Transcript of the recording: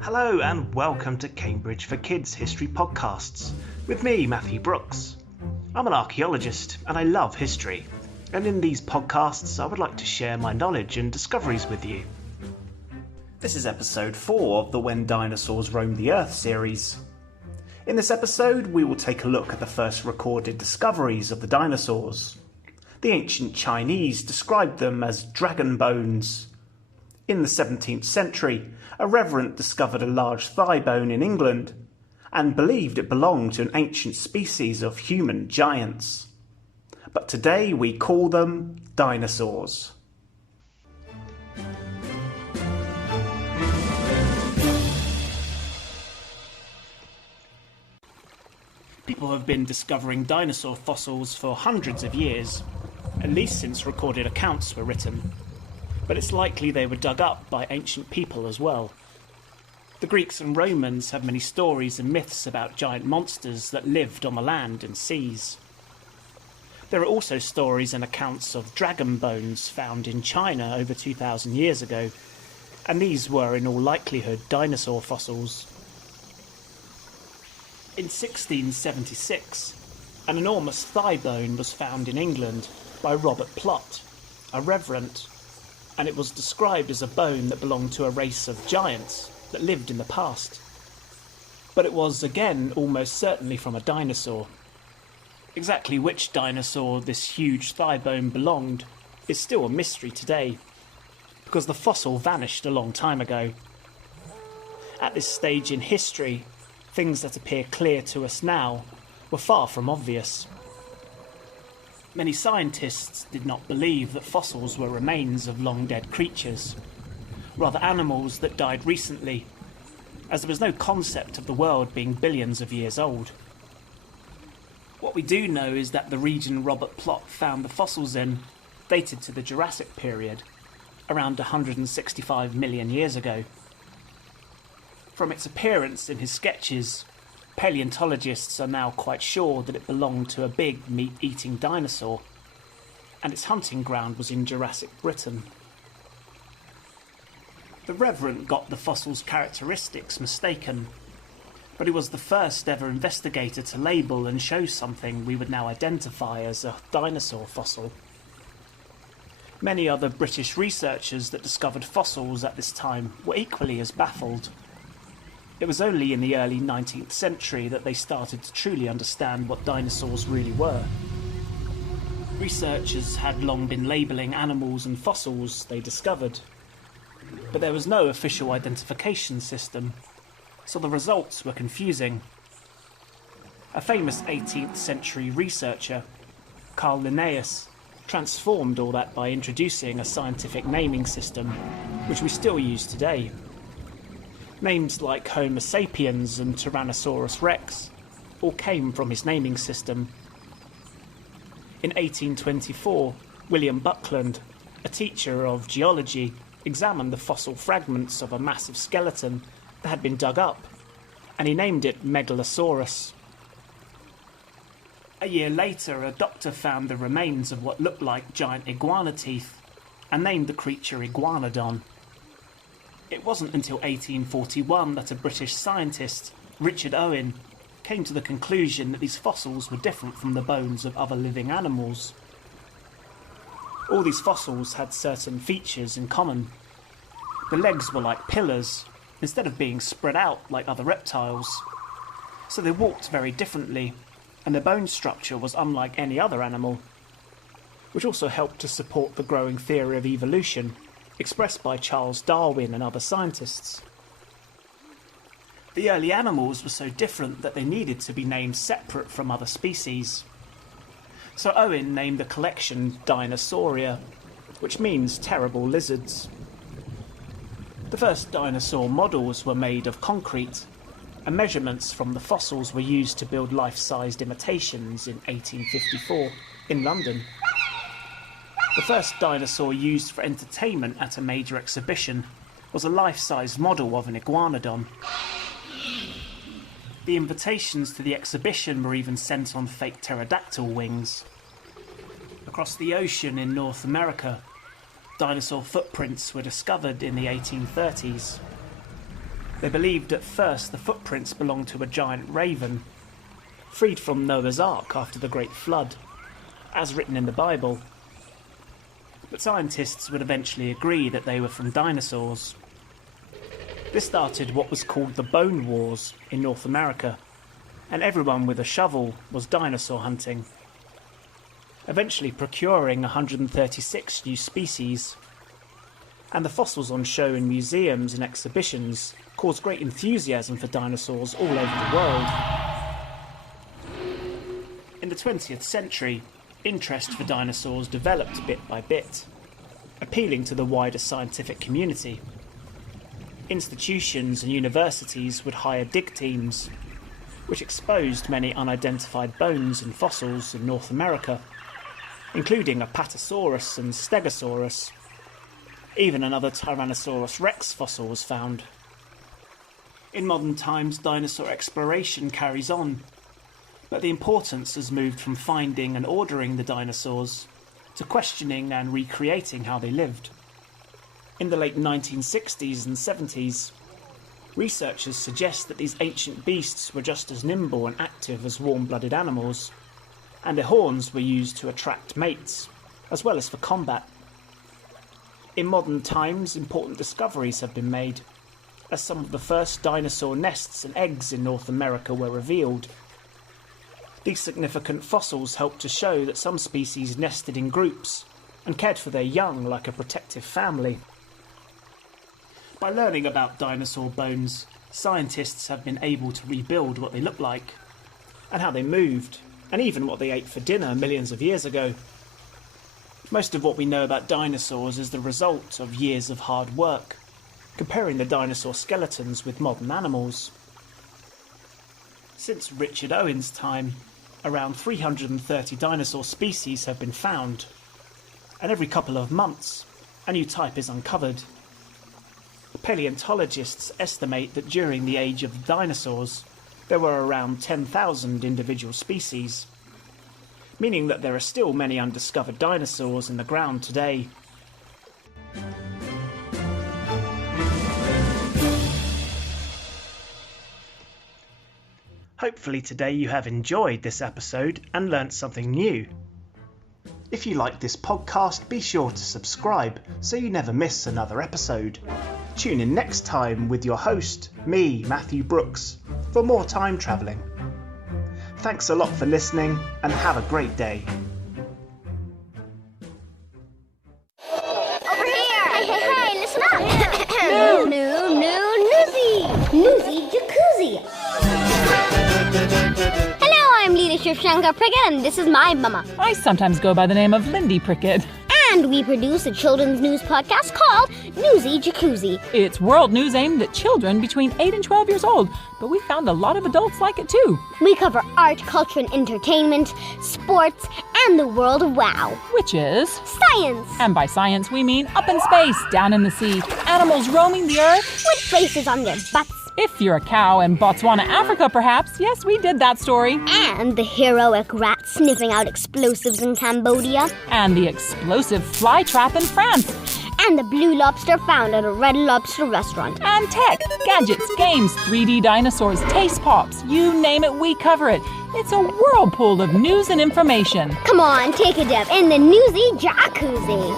Hello and welcome to Cambridge for Kids History Podcasts with me, Matthew Brooks. I'm an archaeologist and I love history, and in these podcasts I would like to share my knowledge and discoveries with you. This is episode 4 of the When Dinosaurs Roamed the Earth series. In this episode we will take a look at the first recorded discoveries of the dinosaurs. The ancient Chinese described them as dragon bones. In the 17th century, a reverend discovered a large thigh bone in England and believed it belonged to an ancient species of human giants. But today we call them dinosaurs. People have been discovering dinosaur fossils for hundreds of years, at least since recorded accounts were written. But it's likely they were dug up by ancient people as well. The Greeks and Romans have many stories and myths about giant monsters that lived on the land and seas. There are also stories and accounts of dragon bones found in China over 2,000 years ago, and these were in all likelihood dinosaur fossils. In 1676, an enormous thigh bone was found in England by Robert Plot, a reverend, and it was described as a bone that belonged to a race of giants that lived in the past. But it was, again, almost certainly from a dinosaur. Exactly which dinosaur this huge thigh bone belonged is still a mystery today, because the fossil vanished a long time ago. At this stage in history, things that appear clear to us now were far from obvious. Many scientists did not believe that fossils were remains of long-dead creatures, rather animals that died recently, as there was no concept of the world being billions of years old. What we do know is that the region Robert Plot found the fossils in dated to the Jurassic period, around 165 million years ago. From its appearance in his sketches, paleontologists are now quite sure that it belonged to a big meat-eating dinosaur, and its hunting ground was in Jurassic Britain. The Reverend got the fossil's characteristics mistaken, but he was the first ever investigator to label and show something we would now identify as a dinosaur fossil. Many other British researchers that discovered fossils at this time were equally as baffled. It was only in the early 19th century that they started to truly understand what dinosaurs really were. Researchers had long been labelling animals and fossils they discovered, but there was no official identification system, so the results were confusing. A famous 18th century researcher, Carl Linnaeus, transformed all that by introducing a scientific naming system, which we still use today. Names like Homo sapiens and Tyrannosaurus rex all came from his naming system. In 1824, William Buckland, a teacher of geology, examined the fossil fragments of a massive skeleton that had been dug up, and he named it Megalosaurus. A year later, a doctor found the remains of what looked like giant iguana teeth and named the creature Iguanodon. It wasn't until 1841 that a British scientist, Richard Owen, came to the conclusion that these fossils were different from the bones of other living animals. All these fossils had certain features in common. The legs were like pillars, instead of being spread out like other reptiles. So they walked very differently, and their bone structure was unlike any other animal, which also helped to support the growing theory of evolution, expressed by Charles Darwin and other scientists. The early animals were so different that they needed to be named separate from other species. So Owen named the collection Dinosauria, which means terrible lizards. The first dinosaur models were made of concrete, and measurements from the fossils were used to build life-sized imitations in 1854 in London. The first dinosaur used for entertainment at a major exhibition was a life-size model of an iguanodon. The invitations to the exhibition were even sent on fake pterodactyl wings. Across the ocean in North America, dinosaur footprints were discovered in the 1830s. They believed at first the footprints belonged to a giant raven, freed from Noah's Ark after the Great Flood, as written in the Bible. But scientists would eventually agree that they were from dinosaurs. This started what was called the Bone Wars in North America, and everyone with a shovel was dinosaur hunting, eventually procuring 136 new species. And the fossils on show in museums and exhibitions caused great enthusiasm for dinosaurs all over the world. In the 20th century, interest for dinosaurs developed bit by bit, appealing to the wider scientific community. Institutions and universities would hire dig teams, which exposed many unidentified bones and fossils in North America, including Apatosaurus and Stegosaurus. Even another Tyrannosaurus rex fossil was found. In modern times, dinosaur exploration carries on, but the importance has moved from finding and ordering the dinosaurs to questioning and recreating how they lived. In the late 1960s and 70s, researchers suggest that these ancient beasts were just as nimble and active as warm-blooded animals, and their horns were used to attract mates, as well as for combat. In modern times, important discoveries have been made, as some of the first dinosaur nests and eggs in North America were revealed. These significant fossils help to show that some species nested in groups and cared for their young like a protective family. By learning about dinosaur bones, scientists have been able to rebuild what they looked like, and how they moved, and even what they ate for dinner millions of years ago. Most of what we know about dinosaurs is the result of years of hard work, comparing the dinosaur skeletons with modern animals. Since Richard Owen's time, around 330 dinosaur species have been found, and every couple of months, a new type is uncovered. Paleontologists estimate that during the age of the dinosaurs, there were around 10,000 individual species, meaning that there are still many undiscovered dinosaurs in the ground today. Hopefully today you have enjoyed this episode and learnt something new. If you like this podcast, be sure to subscribe so you never miss another episode. Tune in next time with your host, me, Matthew Brooks, for more time travelling. Thanks a lot for listening and have a great day. Over here! Hey, listen up! Newsy Jacuzzi! Hello, I'm leadership Shankar Prickett, and this is my mama. I sometimes go by the name of Lindy Prickett. And we produce a children's news podcast called Newsy Jacuzzi. It's world news aimed at children between 8 and 12 years old, but we found a lot of adults like it too. We cover art, culture, and entertainment, sports, and the world of wow. Which is? Science! And by science, we mean up in space, down in the sea, animals roaming the earth. With faces on their butts. If you're a cow in Botswana, Africa, perhaps. Yes, we did that story. And the heroic rat sniffing out explosives in Cambodia. And the explosive fly trap in France. And the blue lobster found at a Red Lobster restaurant. And tech, gadgets, games, 3D dinosaurs, taste pops. You name it, we cover it. It's a whirlpool of news and information. Come on, take a dip in the Newsy Jacuzzi.